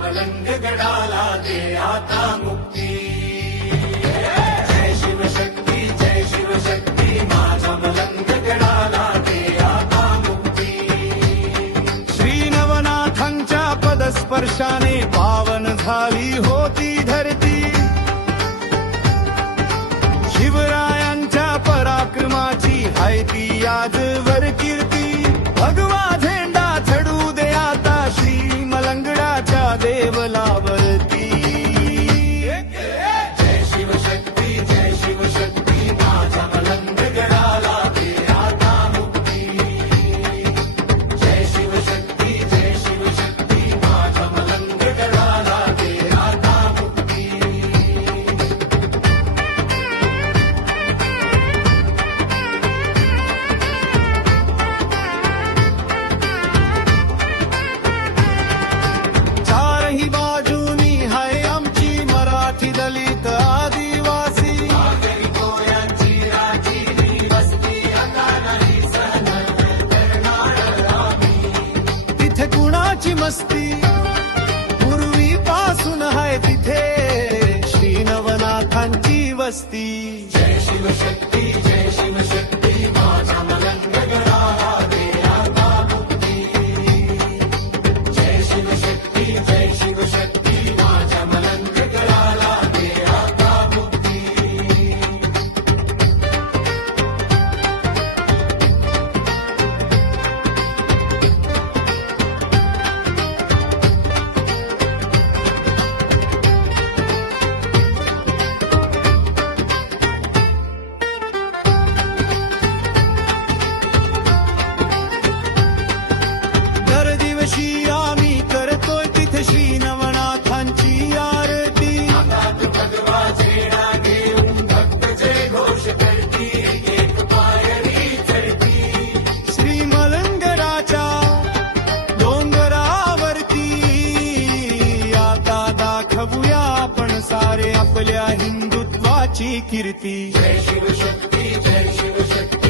मलंगगडाला दे आता मुक्ती. जय शिवशक्ती जय शिवशक्ती माझ्या मलंगगडाला दे आता मुक्ती. श्री नवनाथांच्या पदस्पर्शाने पावन झाली होती धरती. शिवरायांच्या पराक्रमाची आहे ती आजवर कीर्ती. भगवा झेंडा चढू दे आता श्री मलंगडाच्या देवलावरती. जय शिवशक्ती जय शिवशक्ती माझ्या मलंगगडाला दे आता मुक्ती. जय शिवशक्ती जय शिवशक्ती माझ्या मलंगगडाला दे आता मुक्ती. चारही बाजूनी हाय आमची मराठी दलित आदिवासी. आगरी कोळ्यांची राजीनी वस्ती आता नाही सहन करणार आम्ही. तिथे कुणाची मस्ती पूर्वीपासून हाय तिथे श्री नवनाथांची वस्ती. जय शिवशक्ती जय शिवशक्ती माझ्या मलंगगडाला दे आता मुक्ती. जय शिवशक्ती जय शिवशक्ती माझ्या मलंगगडाला दे आता मुक्ती. दर दिवशी आम्ही करतोय तिथे श्री नवनाथांची आरती. हातात भगवा झेंडा घेऊन भक्त जय घोष करती. एक पायरी चढती. श्री मलंगडाच्या डोंगरावरती आता दाखवूया आपण सारे आपल्या हिंदुत्वाची कीर्ती. जय शिवशक्ती जय शिवशक्ती